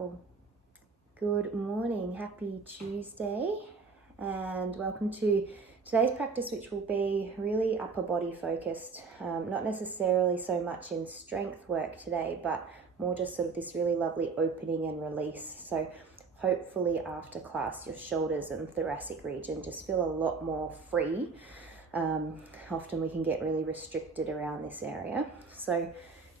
Cool. Good morning, happy Tuesday, and welcome to today's practice, which will be really upper body focused, not necessarily so much in strength work today, but more just sort of this really lovely opening and release. So hopefully after class, your shoulders and thoracic region just feel a lot more free. Often we can get really restricted around this area. So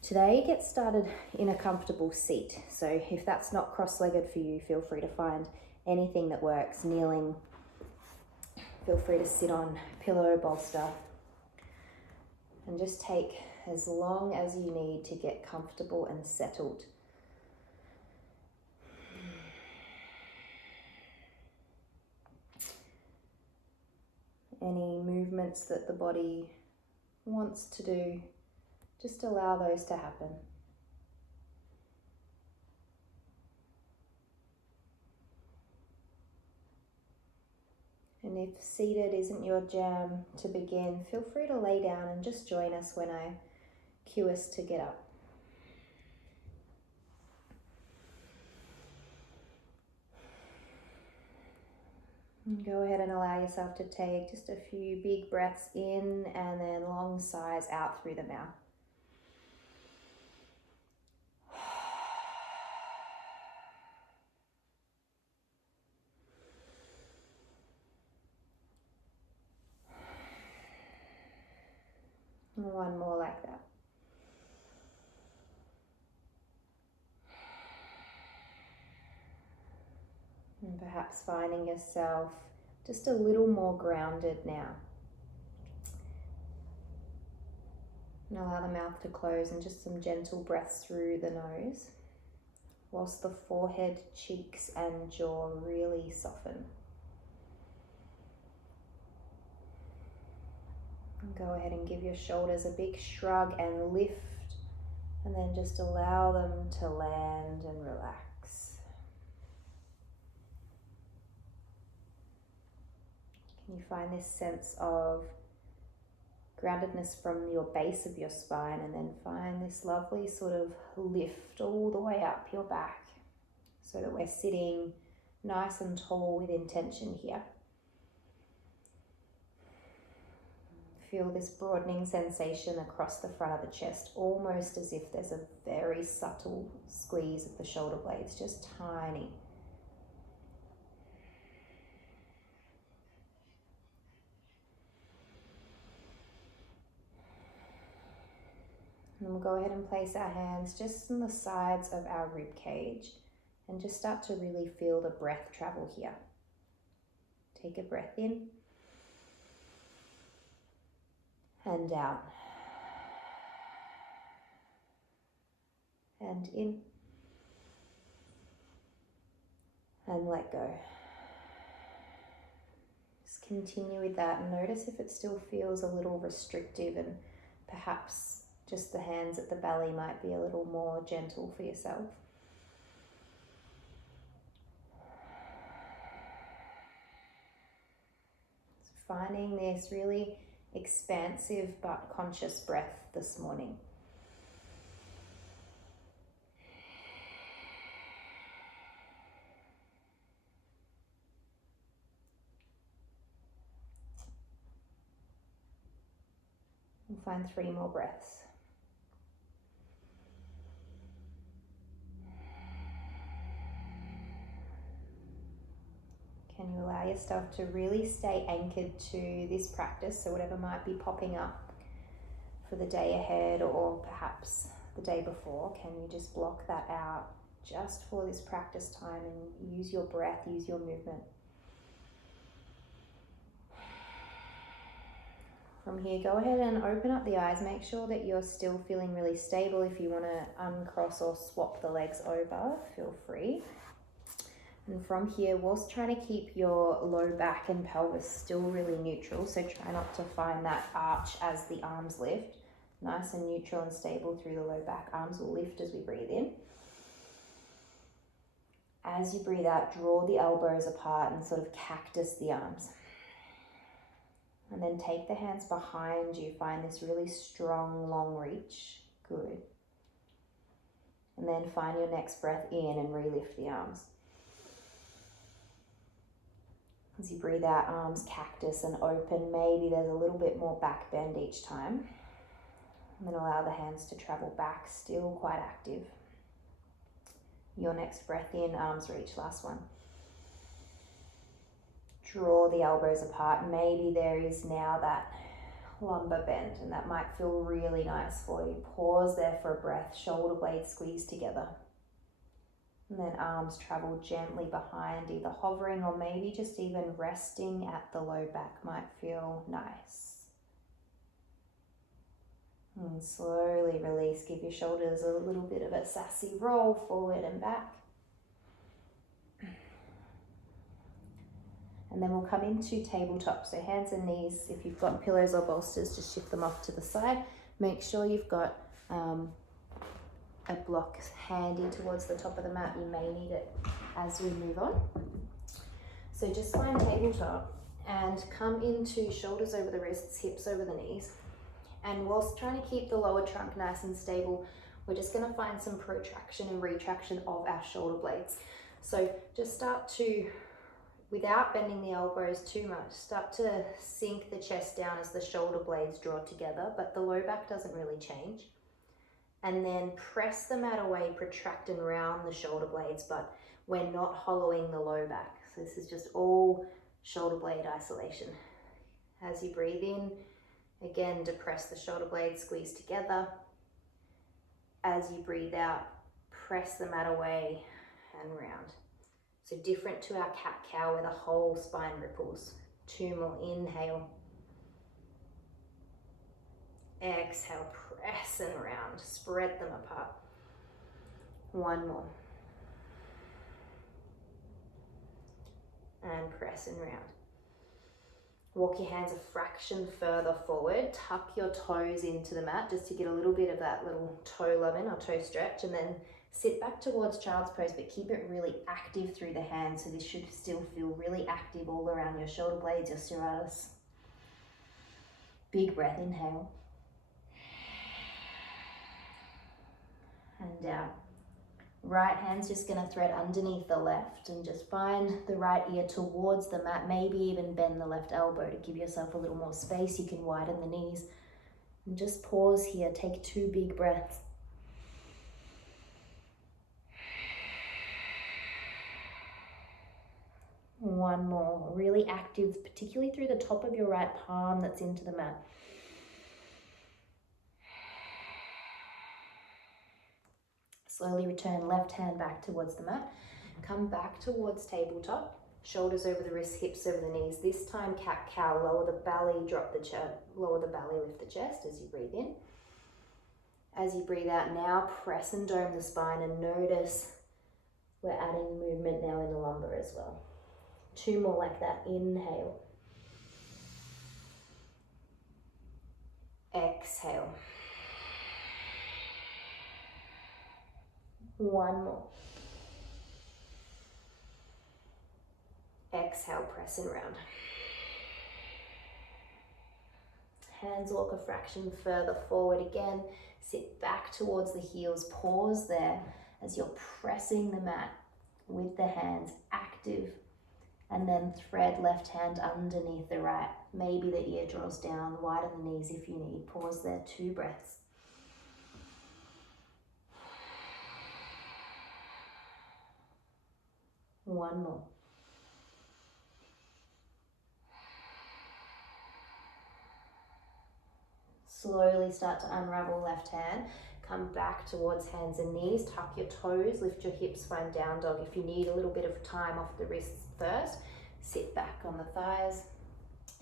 today, get started in a comfortable seat. So if that's not cross-legged for you, feel free to find anything that works. Kneeling, feel free to sit on pillow, bolster, and just take as long as you need to get comfortable and settled. Any movements that the body wants to do, just allow those to happen. And if seated isn't your jam to begin, feel free to lay down and just join us when I cue us to get up. And go ahead and allow yourself to take just a few big breaths in and then long sighs out through the mouth. And one more like that. And perhaps finding yourself just a little more grounded now. And allow the mouth to close and just some gentle breaths through the nose, whilst the forehead, cheeks and jaw really soften. And go ahead and give your shoulders a big shrug and lift, and then just allow them to land and relax. Can you find this sense of groundedness from your base of your spine, and then find this lovely sort of lift all the way up your back so that we're sitting nice and tall with intention here. Feel this broadening sensation across the front of the chest, almost as if there's a very subtle squeeze of the shoulder blades, just tiny. And we'll go ahead and place our hands just on the sides of our rib cage and just start to really feel the breath travel here. Take a breath in and out. And in and let go. Just continue with that and notice if it still feels a little restrictive, and perhaps just the hands at the belly might be a little more gentle for yourself. So finding this really expansive but conscious breath this morning. We'll find 3 more breaths. Can you allow yourself to really stay anchored to this practice? So whatever might be popping up for the day ahead or perhaps the day before, can you just block that out just for this practice time and use your breath, use your movement. From here, go ahead and open up the eyes. Make sure that you're still feeling really stable. If you want to uncross or swap the legs over, feel free. And from here, whilst trying to keep your low back and pelvis still really neutral, so try not to find that arch as the arms lift. Nice and neutral and stable through the low back. Arms will lift as we breathe in. As you breathe out, draw the elbows apart and sort of cactus the arms. And then take the hands behind you. Find this really strong, long reach. Good. And then find your next breath in and re-lift the arms. As you breathe out, arms cactus and open. Maybe there's a little bit more back bend each time. And then allow the hands to travel back, still quite active. Your next breath in, arms reach, last one. Draw the elbows apart. Maybe there is now that lumbar bend, and that might feel really nice for you. Pause there for a breath, shoulder blades squeeze together. And then arms travel gently behind, either hovering or maybe just even resting at the low back might feel nice. And slowly release, give your shoulders a little bit of a sassy roll forward and back. And then we'll come into tabletop. So hands and knees, if you've got pillows or bolsters, just shift them off to the side. Make sure you've got a block handy towards the top of the mat. You may need it as we move on. So just find tabletop and come into shoulders over the wrists, hips over the knees. And whilst trying to keep the lower trunk nice and stable, we're just going to find some protraction and retraction of our shoulder blades. So just start to, without bending the elbows too much, start to sink the chest down as the shoulder blades draw together, but the low back doesn't really change. And then press the mat away, protract and round the shoulder blades, but we're not hollowing the low back. So this is just all shoulder blade isolation. As you breathe in, again, depress the shoulder blades, squeeze together. As you breathe out, press the mat away and round. So different to our cat-cow where the whole spine ripples. 2 more, inhale. Exhale, press and round, spread them apart. 1 more. And press and round. Walk your hands a fraction further forward, tuck your toes into the mat just to get a little bit of that little toe lovin or toe stretch, and then sit back towards child's pose, but keep it really active through the hands. So this should still feel really active all around your shoulder blades, your serratus. Big breath, inhale. And out. Right hand's just going to thread underneath the left and just find the right ear towards the mat. Maybe even bend the left elbow to give yourself a little more space. You can widen the knees. And just pause here. Take 2 big breaths. One more. Really active, particularly through the top of your right palm that's into the mat. Slowly return left hand back towards the mat. Come back towards tabletop. Shoulders over the wrists, hips over the knees. This time cat-cow. Lower the belly, drop the chest. Lower the belly, lift the chest as you breathe in. As you breathe out now, press and dome the spine and notice we're adding movement now in the lumbar as well. 2 more like that. Inhale. Exhale. 1 more. Exhale, press and round. Hands walk a fraction further forward again. Sit back towards the heels. Pause there as you're pressing the mat with the hands active. And then thread left hand underneath the right. Maybe the ear draws down. Widen the knees if you need. Pause there, 2 breaths. One more. Slowly start to unravel left hand. Come back towards hands and knees. Tuck your toes, lift your hips, find down dog. If you need a little bit of time off the wrists first, sit back on the thighs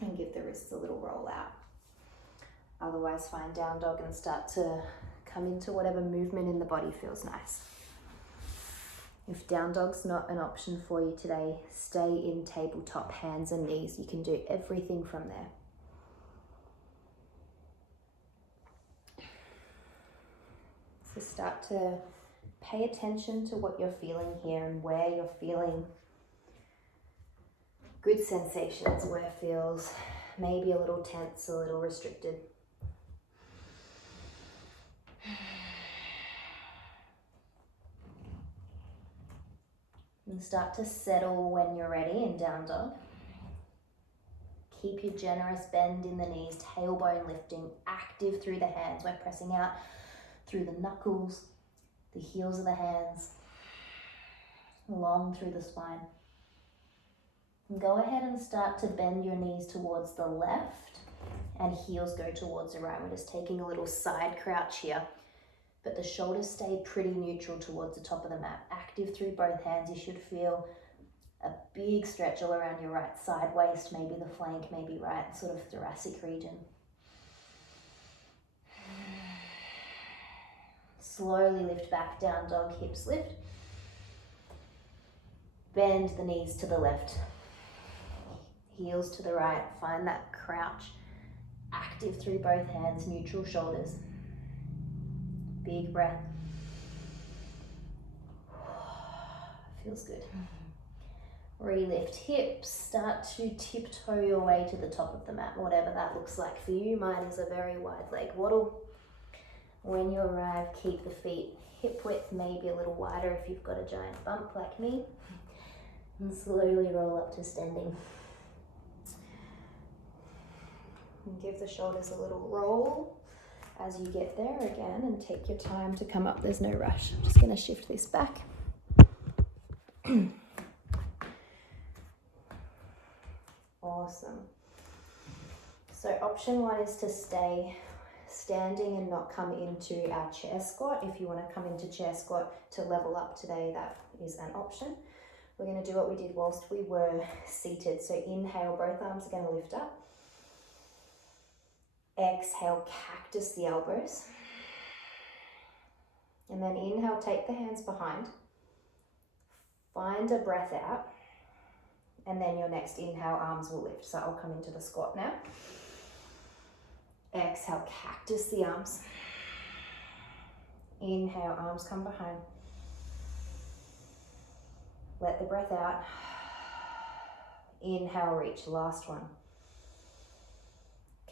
and give the wrists a little roll out. Otherwise, find down dog and start to come into whatever movement in the body feels nice. If down dog's not an option for you today, stay in tabletop, hands and knees. You can do everything from there. So start to pay attention to what you're feeling here and where you're feeling good sensations, where it feels maybe a little tense, a little restricted. And start to settle when you're ready in down dog. Keep your generous bend in the knees, tailbone lifting, active through the hands. We're pressing out through the knuckles, the heels of the hands, long through the spine. And go ahead and start to bend your knees towards the left and heels go towards the right. We're just taking a little side crouch here, but the shoulders stay pretty neutral towards the top of the mat. Active through both hands. You should feel a big stretch all around your right side waist, maybe the flank, maybe right sort of thoracic region. Slowly lift back, down dog, hips lift. Bend the knees to the left, heels to the right. Find that crouch, active through both hands, neutral shoulders. Big breath. Feels good. Relift hips, start to tiptoe your way to the top of the mat, whatever that looks like for you. Mine is a very wide leg waddle. When you arrive, keep the feet hip width, maybe a little wider if you've got a giant bump like me, and slowly roll up to standing. And give the shoulders a little roll as you get there again, and take your time to come up. There's no rush. I'm just going to shift this back. Awesome. So option one is to stay standing and not come into our chair squat. If you want to come into chair squat to level up today, that is an option. We're going to do what we did whilst we were seated. So inhale, both arms are going to lift up. Exhale, cactus the elbows. And then inhale, take the hands behind. Find a breath out. And then your next inhale, arms will lift. So I'll come into the squat now. Exhale, cactus the arms. Inhale, arms come behind. Let the breath out. Inhale, reach, last one.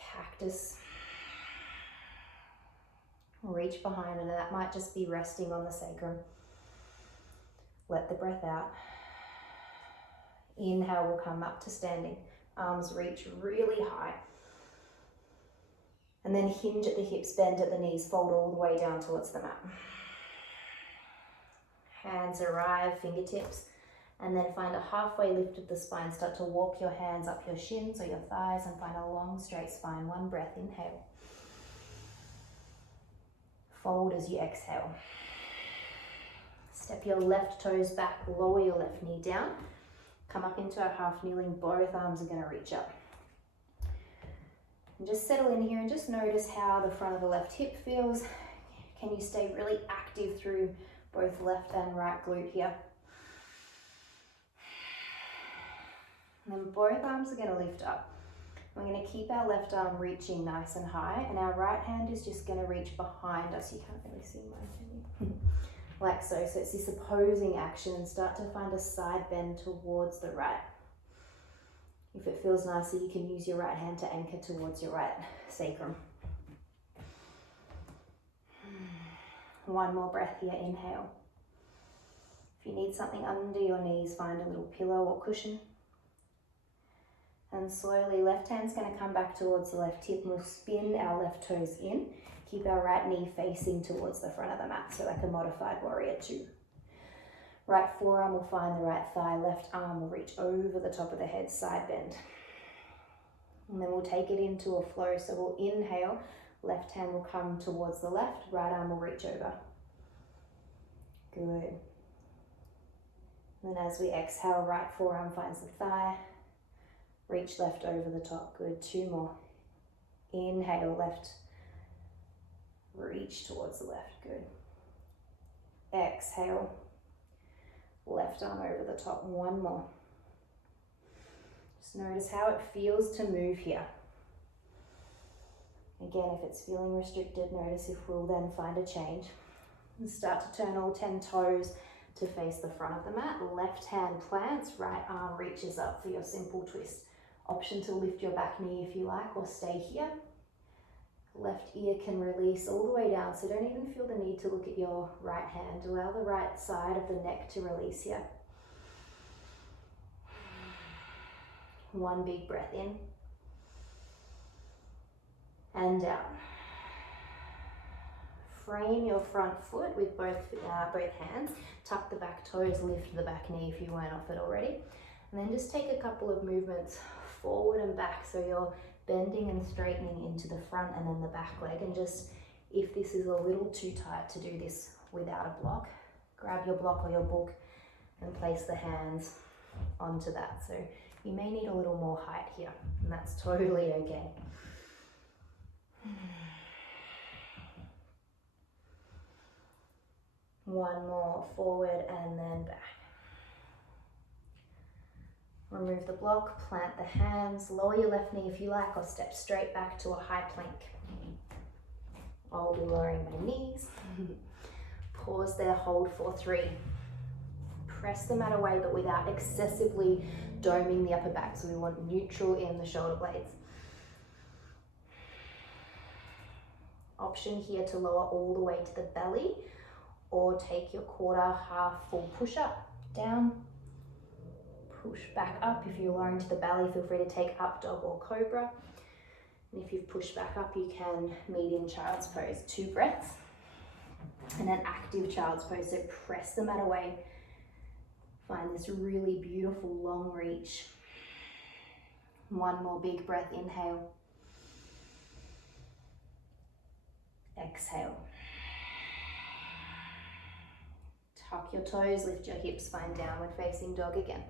Cactus. Reach behind, and that might just be resting on the sacrum. Let the breath out. Inhale, will come up to standing. Arms reach really high. And then hinge at the hips, bend at the knees, fold all the way down towards the mat. Hands arrive, fingertips, and then find a halfway lift of the spine. Start to walk your hands up your shins or your thighs and find a long straight spine. One breath, inhale. Fold as you exhale. Step your left toes back, lower your left knee down. Come up into a half kneeling, both arms are going to reach up. And just settle in here and just notice how the front of the left hip feels. Can you stay really active through both left and right glute here? And then both arms are going to lift up. We're going to keep our left arm reaching nice and high, and our right hand is just going to reach behind us. You can't really see mine, can you? Like so. So it's this opposing action, and start to find a side bend towards the right. If it feels nicer, you can use your right hand to anchor towards your right sacrum. One more breath here, inhale. If you need something under your knees, find a little pillow or cushion. And slowly, left hand's going to come back towards the left hip, and we'll spin our left toes in. Keep our right knee facing towards the front of the mat, so like a modified warrior 2. Right forearm will find the right thigh, left arm will reach over the top of the head, side bend. And then we'll take it into a flow, so we'll inhale, left hand will come towards the left, right arm will reach over. Good. And then as we exhale, right forearm finds the thigh, reach left over the top. Good. 2 more. Inhale, left, reach towards the left. Good. Exhale, left arm over the top. 1 more. Just notice how it feels to move here. Again, if it's feeling restricted, notice if we'll then find a change. And start to turn all 10 toes to face the front of the mat. Left hand plants, right arm reaches up for your simple twist. Option to lift your back knee if you like, or stay here. Left ear can release all the way down, so don't even feel the need to look at your right hand. Allow the right side of the neck to release here. One big breath in and out. Frame your front foot with both hands. Tuck the back toes, lift the back knee if you weren't off it already. And then just take a couple of movements forward and back, so you're bending and straightening into the front and then the back leg. And just, if this is a little too tight to do this without a block, grab your block or your book and place the hands onto that. So you may need a little more height here, and that's totally okay. One more, forward and then back. Remove the block, plant the hands, lower your left knee if you like, or step straight back to a high plank. I'll be lowering my knees. Pause there, hold for 3. Press the mat away, but without excessively doming the upper back. So we want neutral in the shoulder blades. Option here to lower all the way to the belly, or take your quarter, half, full push up, down, push back up. If you're lowering to the belly, feel free to take up dog or cobra. And if you've pushed back up, you can meet in child's pose. 2 breaths. And then active child's pose. So press the mat away. Find this really beautiful long reach. One more big breath, inhale. Exhale. Tuck your toes, lift your hips, find downward facing dog again.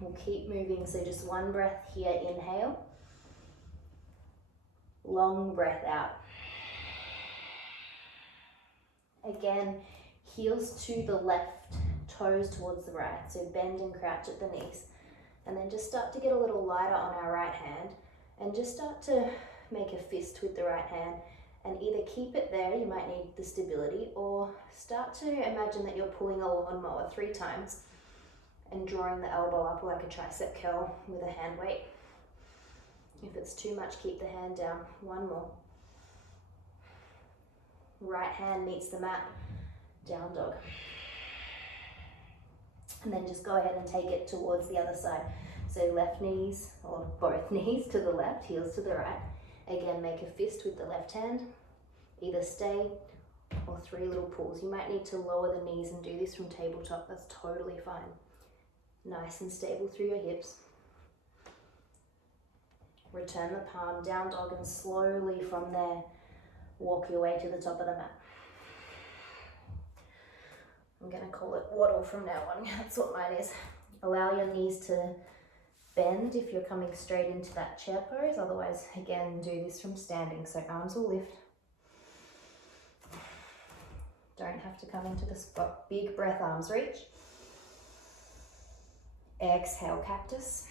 We'll keep moving, so just one breath here, inhale. Long breath out. Again, heels to the left, toes towards the right. So bend and crouch at the knees. And then just start to get a little lighter on our right hand, and just start to make a fist with the right hand. And either keep it there, you might need the stability, or start to imagine that you're pulling a lawnmower 3 times and drawing the elbow up like a tricep curl with a hand weight. If it's too much, keep the hand down. One more. Right hand meets the mat, down dog. And then just go ahead and take it towards the other side. So left knees, or both knees to the left, heels to the right. Again, make a fist with the left hand. Either stay or 3 little pulls. You might need to lower the knees and do this from tabletop. That's totally fine. Nice and stable through your hips. Return the palm, down dog, and slowly from there, walk your way to the top of the mat. I'm going to call it waddle from now on. That's what mine is. Allow your knees to bend if you're coming straight into that chair pose. Otherwise, again, do this from standing. So arms will lift. Don't have to come into the spot. Big breath, arms reach. Exhale, cactus.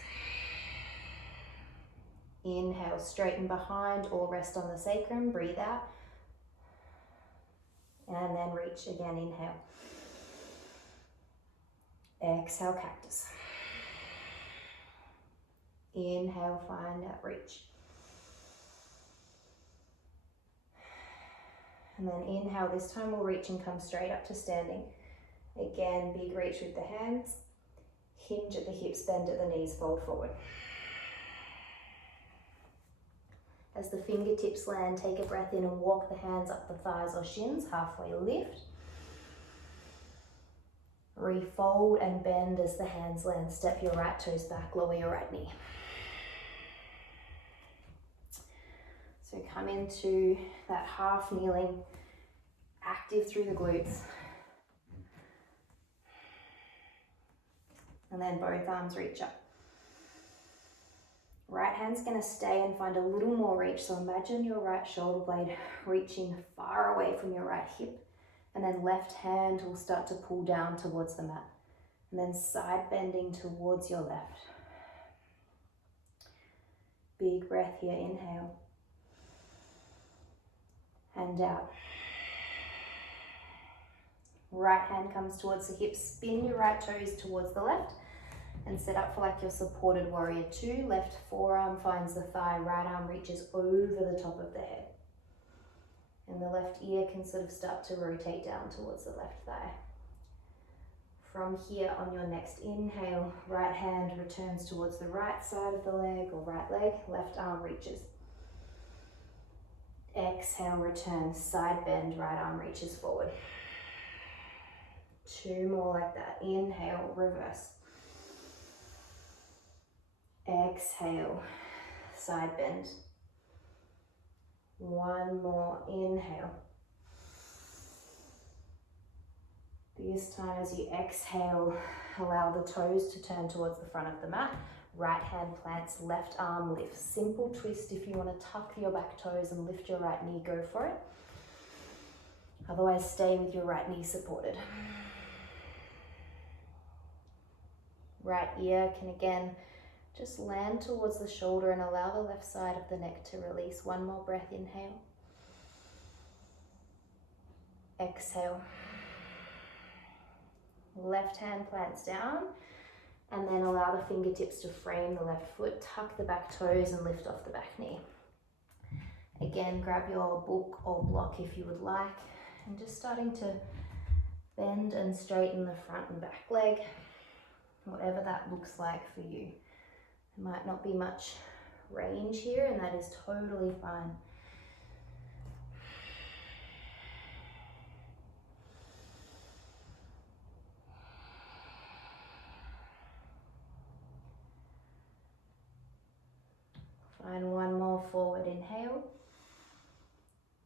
Inhale, straighten behind or rest on the sacrum. Breathe out. And then reach again, inhale. Exhale, cactus. Inhale, find that reach. And then inhale, this time we'll reach and come straight up to standing. Again, big reach with the hands. Hinge at the hips, bend at the knees, fold forward. As the fingertips land, take a breath in and walk the hands up the thighs or shins, halfway lift. Refold and bend as the hands land. Step your right toes back, lower your right knee. So come into that half kneeling, active through the glutes. And then both arms reach up. Right hand's going to stay and find a little more reach. So imagine your right shoulder blade reaching far away from your right hip. And then left hand will start to pull down towards the mat. And then side bending towards your left. Big breath here, inhale. And out. Right hand comes towards the hips. Spin your right toes towards the left. And set up for like your supported warrior 2. Left forearm finds the thigh, right arm reaches over the top of the head. And the left ear can sort of start to rotate down towards the left thigh. From here, on your next inhale, right hand returns towards the right side of the leg or right leg, left arm reaches. Exhale, return, side bend, right arm reaches forward. 2 more like that. Inhale, reverse. Exhale, side bend. 1 more, inhale. This time as you exhale, allow the toes to turn towards the front of the mat. Right hand plants, left arm lifts. Simple twist. If you want to tuck your back toes and lift your right knee, go for it. Otherwise, stay with your right knee supported. Right ear can again just land towards the shoulder and allow the left side of the neck to release. 1 more breath, inhale. Exhale. Left hand plants down, and then allow the fingertips to frame the left foot, tuck the back toes and lift off the back knee. Again, grab your book or block if you would like, and just starting to bend and straighten the front and back leg, whatever that looks like for you. There might not be much range here, and that is totally fine. Find 1 more forward inhale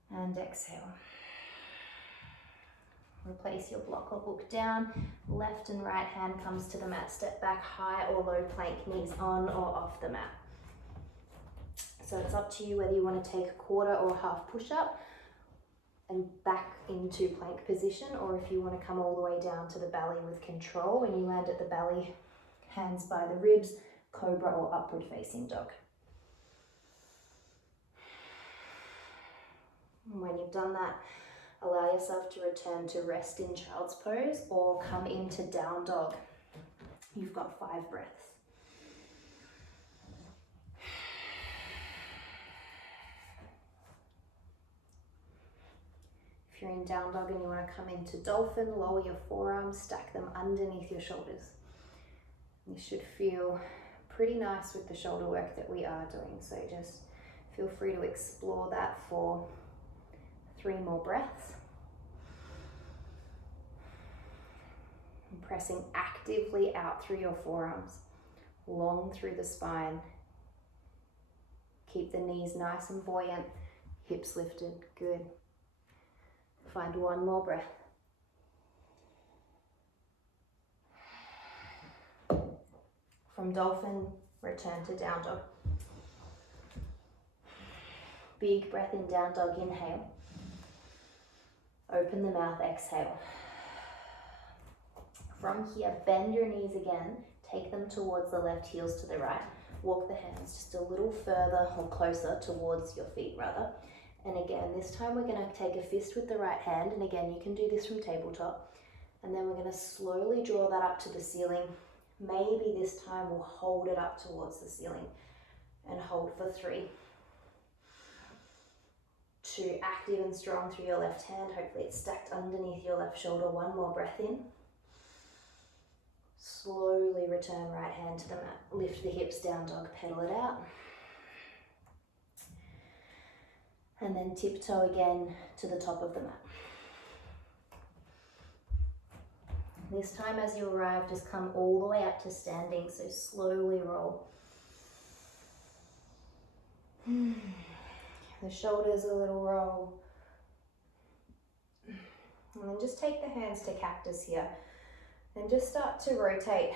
and exhale. Replace your block or book down. Left and right hand comes to the mat. Step back, high or low plank, knees on or off the mat. So it's up to you whether you want to take a quarter or half push up and back into plank position, or if you want to come all the way down to the belly with control. When you land at the belly, hands by the ribs, cobra or upward facing dog. And when you've done that, allow yourself to return to rest in child's pose or come into down dog. You've got 5 breaths. If you're in down dog and you want to come into dolphin, lower your forearms, stack them underneath your shoulders. You should feel pretty nice with the shoulder work that we are doing, so just feel free to explore that for 3 more breaths. And pressing actively out through your forearms, long through the spine. Keep the knees nice and buoyant, hips lifted, good. Find 1 more breath. From dolphin, return to down dog. Big breath in down dog, inhale. Open the mouth, exhale. From here, bend your knees again, take them towards the left, heels to the right. Walk the hands just a little further or closer towards your feet rather. And again, this time we're going to take a fist with the right hand, and again, you can do this from tabletop. And then we're going to slowly draw that up to the ceiling. Maybe this time we'll hold it up towards the ceiling and hold for 3. 2, active and strong through your left hand. Hopefully it's stacked underneath your left shoulder. 1 more breath in. Slowly return right hand to the mat. Lift the hips, down dog, pedal it out. And then tiptoe again to the top of the mat. This time as you arrive, just come all the way up to standing, so slowly roll. The shoulders a little roll. And then just take the hands to cactus here. And just start to rotate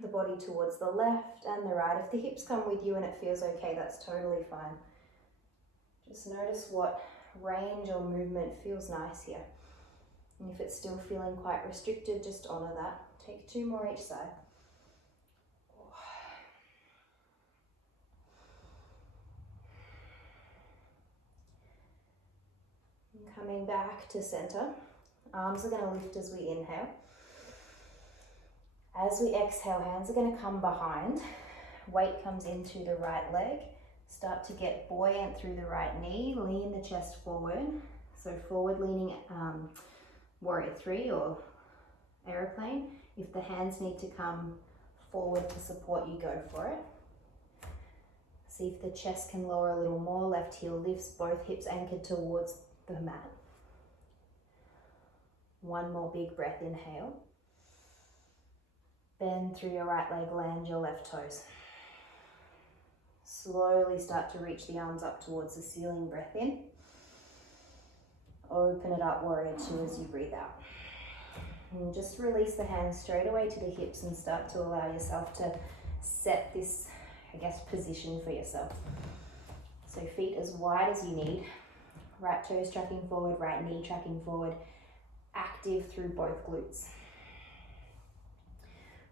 the body towards the left and the right. If the hips come with you and it feels okay, that's totally fine. Just notice what range or movement feels nice here. And if it's still feeling quite restricted, just honor that. Take 2 more each side. And coming back to center. Arms are going to lift as we inhale. As we exhale, hands are going to come behind. Weight comes into the right leg. Start to get buoyant through the right knee. Lean the chest forward. So forward leaning warrior 3 or aeroplane. If the hands need to come forward to support you, go for it. See if the chest can lower a little more. Left heel lifts, both hips anchored towards the mat. One more big breath, inhale. Bend through your right leg, land your left toes. Slowly start to reach the arms up towards the ceiling, breath in. Open it up, warrior two, as you breathe out. And just release the hands straight away to the hips and start to allow yourself to set this, position for yourself. So feet as wide as you need. Right toes tracking forward, right knee tracking forward. Active through both glutes.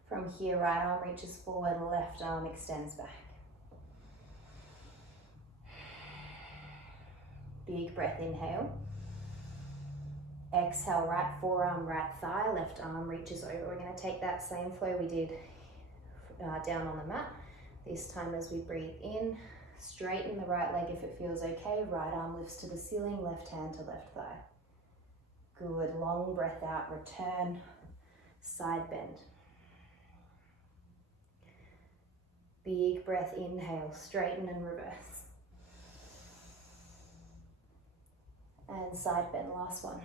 From here, right arm reaches forward, left arm extends back. Big breath, inhale. Exhale, right forearm, right thigh, left arm reaches over. We're going to take that same flow we did down on the mat. This time as we breathe in, straighten the right leg if it feels okay. Right arm lifts to the ceiling, left hand to left thigh. Good, long breath out, return, side bend. Big breath, inhale, straighten and reverse. And side bend, last one.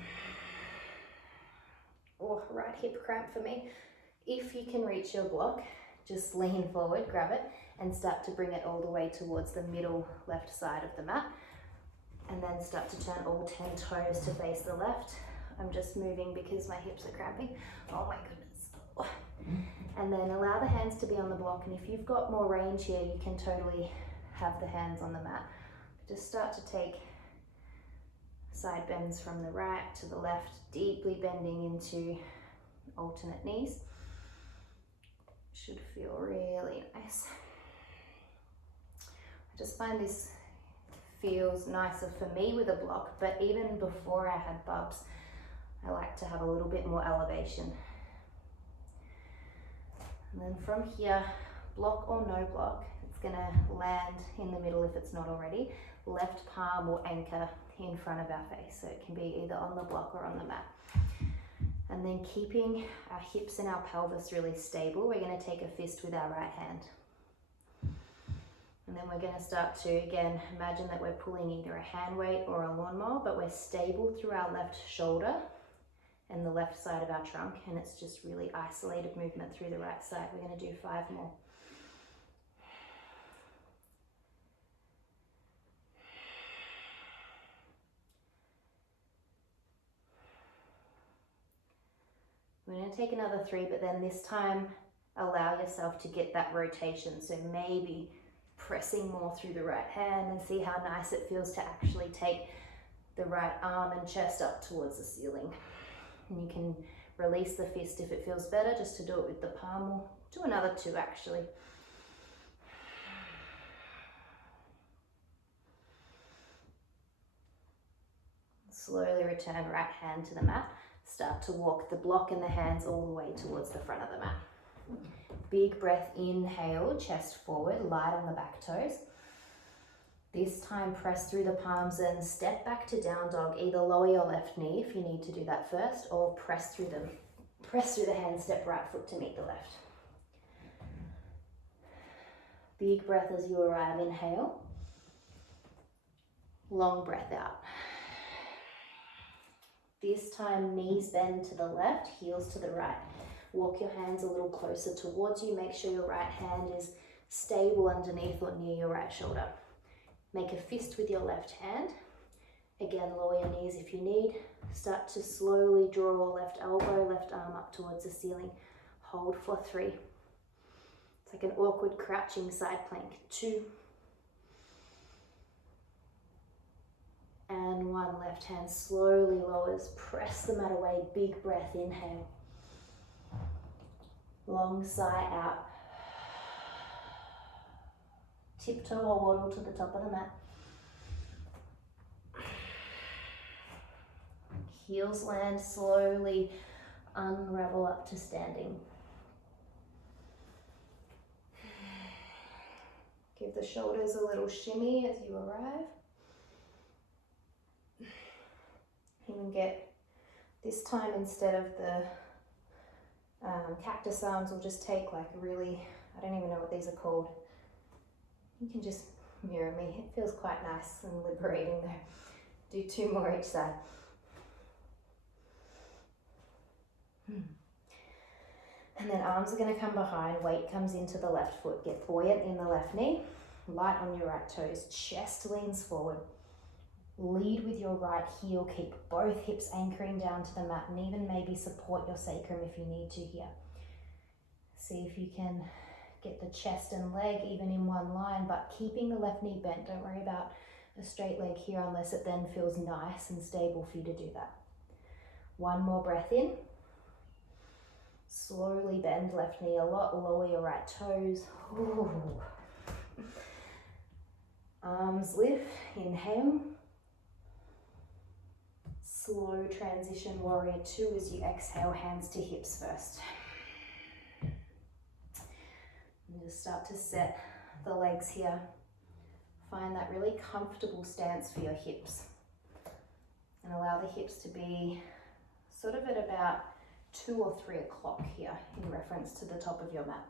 Oh, right hip cramp for me. If you can reach your block, just lean forward, grab it, and start to bring it all the way towards the middle left side of the mat. And then start to turn all 10 toes to face the left. I'm just moving because my hips are cramping. Oh my goodness. Oh. And then allow the hands to be on the block. And if you've got more range here, you can totally have the hands on the mat. Just start to take side bends from the right to the left, deeply bending into alternate knees. Should feel really nice. I just find this feels nicer for me with a block, but even before I had bubs, I like to have a little bit more elevation. And then from here, block or no block, it's gonna land in the middle if it's not already. Left palm will anchor in front of our face, so it can be either on the block or on the mat. And then keeping our hips and our pelvis really stable, we're gonna take a fist with our right hand. And then we're gonna start to, again, imagine that we're pulling either a hand weight or a lawnmower, but we're stable through our left shoulder and the left side of our trunk, and it's just really isolated movement through the right side. We're gonna do 5 more. We're going to take another 3, but then this time allow yourself to get that rotation. So maybe pressing more through the right hand and see how nice it feels to actually take the right arm and chest up towards the ceiling. And you can release the fist if it feels better, just to do it with the palm, or do another 2 actually. Slowly return right hand to the mat. Start to walk the block and the hands all the way towards the front of the mat. Big breath, inhale, chest forward, light on the back toes. This time press through the palms and step back to down dog. Either lower your left knee if you need to do that first, or press through the hand, step right foot to meet the left. Big breath as you arrive, inhale. Long breath out. This time, knees bend to the left, heels to the right. Walk your hands a little closer towards you. Make sure your right hand is stable underneath or near your right shoulder. Make a fist with your left hand. Again, lower your knees if you need. Start to slowly draw left elbow, left arm up towards the ceiling. Hold for 3. It's like an awkward crouching side plank. 2. And 1, left hand slowly lowers, press the mat away, big breath, inhale. Long sigh out. Tiptoe or waddle to the top of the mat. Heels land, slowly unravel up to standing. Give the shoulders a little shimmy as you arrive. You can get, this time instead of the Cactus arms will just take like a really, I don't even know what these are called. You can just mirror me. It feels quite nice and liberating though. Do 2 more each side. And then arms are going to come behind, weight comes into the left foot. Get buoyant in the left knee, light on your right toes, chest leans forward. Lead with your right heel, keep both hips anchoring down to the mat and even maybe support your sacrum if you need to here. See if you can get the chest and leg even in one line, but keeping the left knee bent. Don't worry about a straight leg here unless it then feels nice and stable for you to do that. 1 more breath in. Slowly bend left knee a lot, lower your right toes. Ooh. Arms lift, inhale. Slow transition, warrior 2 as you exhale, hands to hips first. And just start to set the legs here. Find that really comfortable stance for your hips. And allow the hips to be sort of at about 2 or 3 o'clock here in reference to the top of your mat.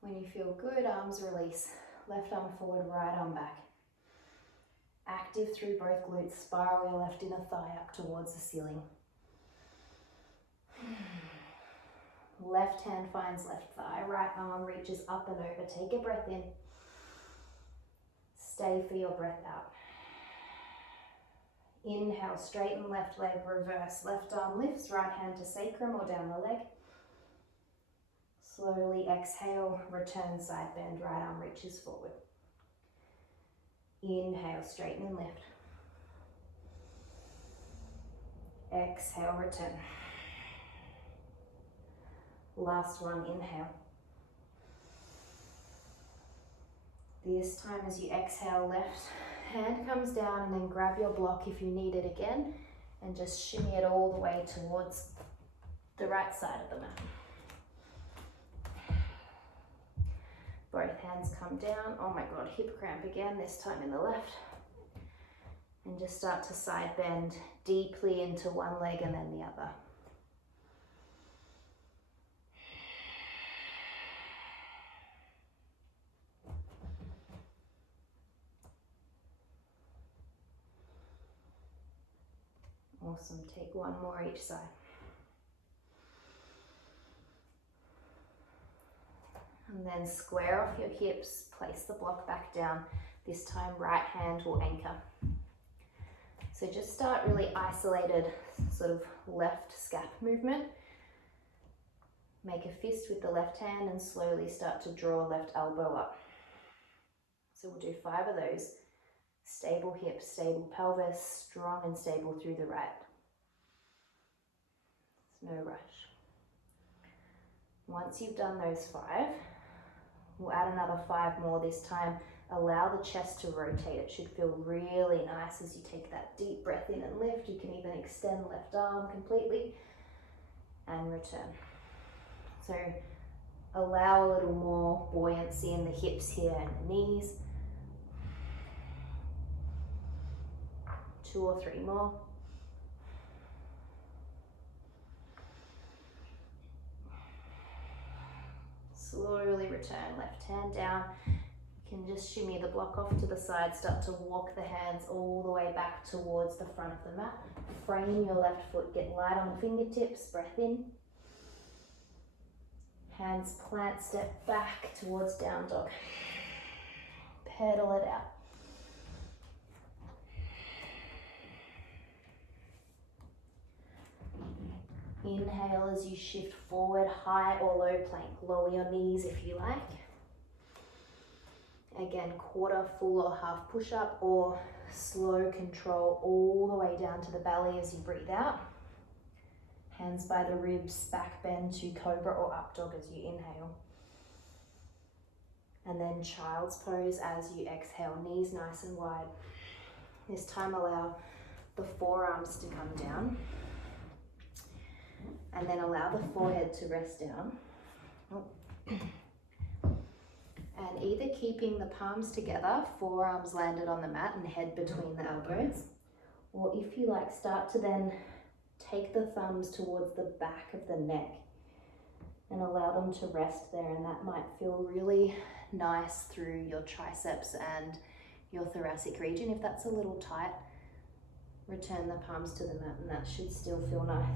When you feel good, arms release. Left arm forward, right arm back. Active through both glutes. Spiral your left inner thigh up towards the ceiling. Left hand finds left thigh. Right arm reaches up and over. Take a breath in. Stay for your breath out. Inhale, straighten left leg, reverse. Left arm lifts, right hand to sacrum or down the leg. Slowly exhale, return side bend, right arm reaches forward. Inhale, straighten and lift. Exhale, return. Last one, inhale. This time as you exhale, left hand comes down and then grab your block if you need it again and just shimmy it all the way towards the right side of the mat. Both hands come down. Oh my God, hip cramp again, this time in the left. And just start to side bend deeply into one leg and then the other. Awesome, take 1 more each side. And then square off your hips, place the block back down. This time right hand will anchor. So just start really isolated, sort of left scap movement. Make a fist with the left hand and slowly start to draw left elbow up. So we'll do 5 of those. Stable hips, stable pelvis, strong and stable through the right. There's no rush. Once you've done those 5, we'll add another 5 more this time. Allow the chest to rotate. It should feel really nice as you take that deep breath in and lift. You can even extend left arm completely and return. So allow a little more buoyancy in the hips here and the knees. 2 or 3 more. Slowly return, left hand down. You can just shimmy the block off to the side, start to walk the hands all the way back towards the front of the mat. Frame your left foot, get light on the fingertips, breath in. Hands plant, step back towards down dog. Pedal it out. Inhale as you shift forward, high or low plank. Lower your knees if you like. Again, quarter, full or half push-up or slow control all the way down to the belly as you breathe out. Hands by the ribs, back bend to cobra or up dog as you inhale. And then child's pose as you exhale, knees nice and wide. This time allow the forearms to come down. And then allow the forehead to rest down. And either keeping the palms together, forearms landed on the mat and head between the elbows, or if you like, start to then take the thumbs towards the back of the neck. and allow them to rest there, and that might feel really nice through your triceps and your thoracic region. If that's a little tight, return the palms to the mat and that should still feel nice.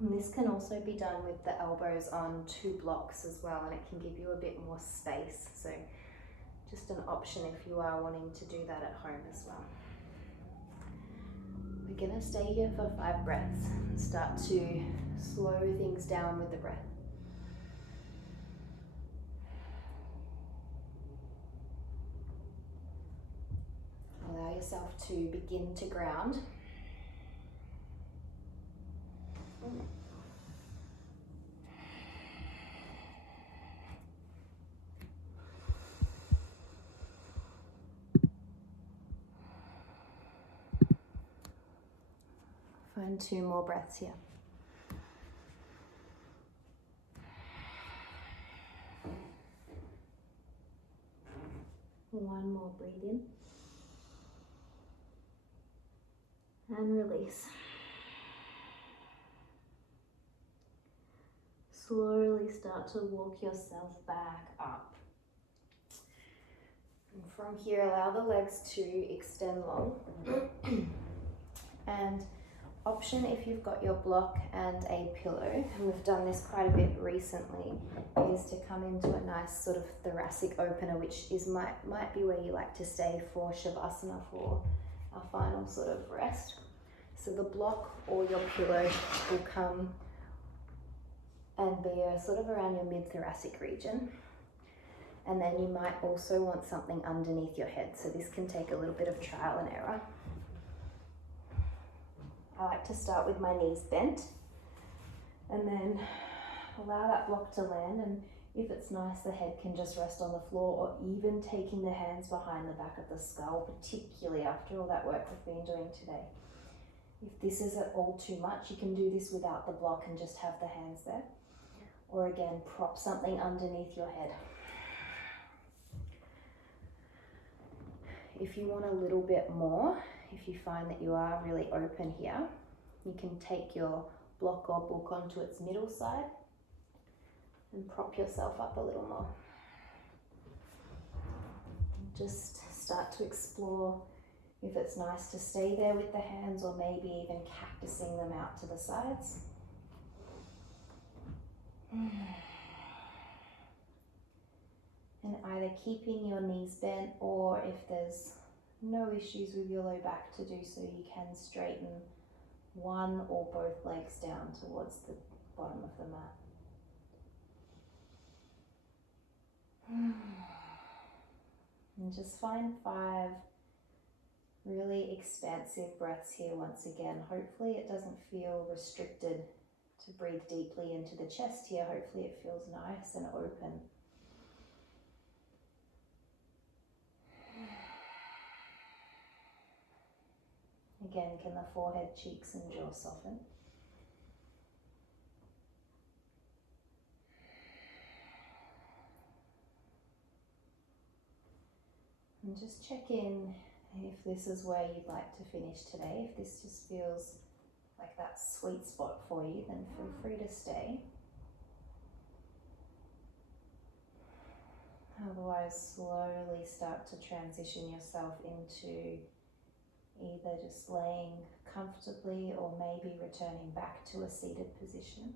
And this can also be done with the elbows on 2 blocks as well, and it can give you a bit more space. So just an option if you are wanting to do that at home as well. We're gonna stay here for 5 breaths and start to slow things down with the breath. Allow yourself to begin to ground. Find 2 more breaths here. One more, breathe in. And release. Slowly start to walk yourself back up. And from here, allow the legs to extend long. And option if you've got your block and a pillow, and we've done this quite a bit recently, is to come into a nice sort of thoracic opener, which is might be where you like to stay for Shavasana for our final sort of rest. So the block or your pillow will come and be sort of around your mid-thoracic region. And then you might also want something underneath your head. So this can take a little bit of trial and error. I like to start with my knees bent and then allow that block to land, and if it's nice, the head can just rest on the floor, or even taking the hands behind the back of the skull, particularly after all that work we've been doing today. If this is at all too much, you can do this without the block and just have the hands there. Or again, prop something underneath your head. If you want a little bit more, if you find that you are really open here, you can take your block or book onto its middle side and prop yourself up a little more. Just start to explore if it's nice to stay there with the hands, or maybe even cactusing them out to the sides. And either keeping your knees bent, or if there's no issues with your low back, to do so, you can straighten one or both legs down towards the bottom of the mat. And just find 5 really expansive breaths here once again. Hopefully it doesn't feel restricted to breathe deeply into the chest here. Hopefully it feels nice and open. Again, can the forehead, cheeks and jaw soften? And just check in if this is where you'd like to finish today. If this just feels like that sweet spot for you, then feel free to stay. Otherwise, slowly start to transition yourself into either just laying comfortably or maybe returning back to a seated position.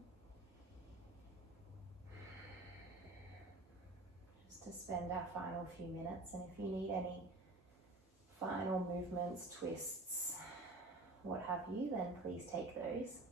Just to spend our final few minutes, and if you need any final movements, twists, what have you, then please take those.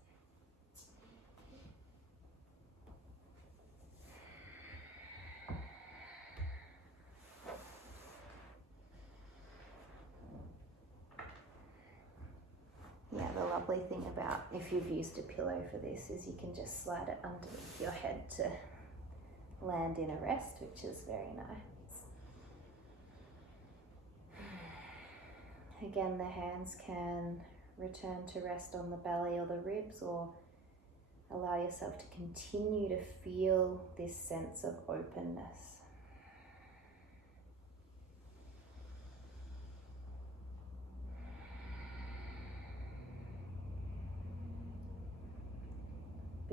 Yeah, the lovely thing about if you've used a pillow for this is you can just slide it underneath your head to land in a rest, which is very nice. Again, the hands can return to rest on the belly or the ribs, or allow yourself to continue to feel this sense of openness.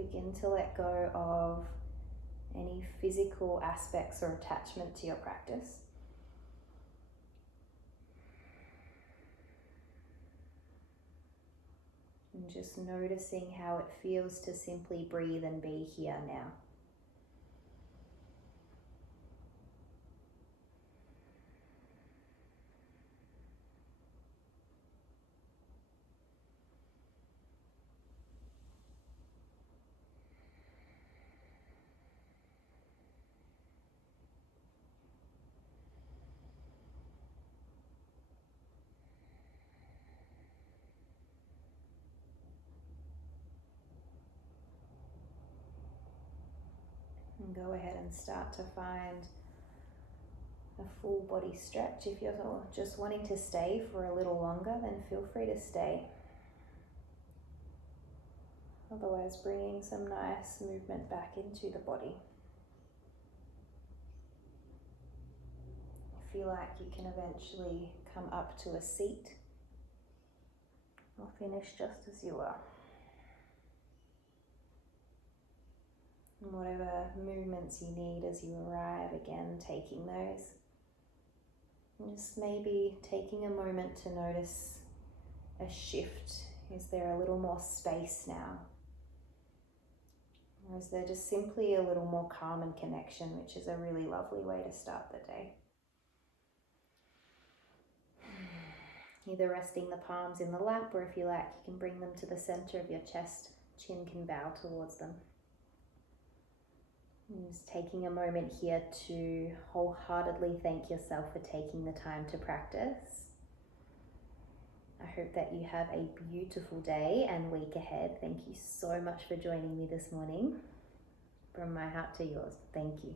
begin to let go of any physical aspects or attachment to your practice. And just noticing how it feels to simply breathe and be here now. And go ahead and start to find a full body stretch. If you're just wanting to stay for a little longer, then feel free to stay. Otherwise, bringing some nice movement back into the body. Feel like you can eventually come up to a seat or finish just as you are. And whatever movements you need as you arrive, again, taking those. And just maybe taking a moment to notice a shift. Is there a little more space now? Or is there just simply a little more calm and connection, which is a really lovely way to start the day. Either resting the palms in the lap, or if you like, you can bring them to the center of your chest. Chin can bow towards them. And just taking a moment here to wholeheartedly thank yourself for taking the time to practice. I hope that you have a beautiful day and week ahead. Thank you so much for joining me this morning. From my heart to yours, thank you.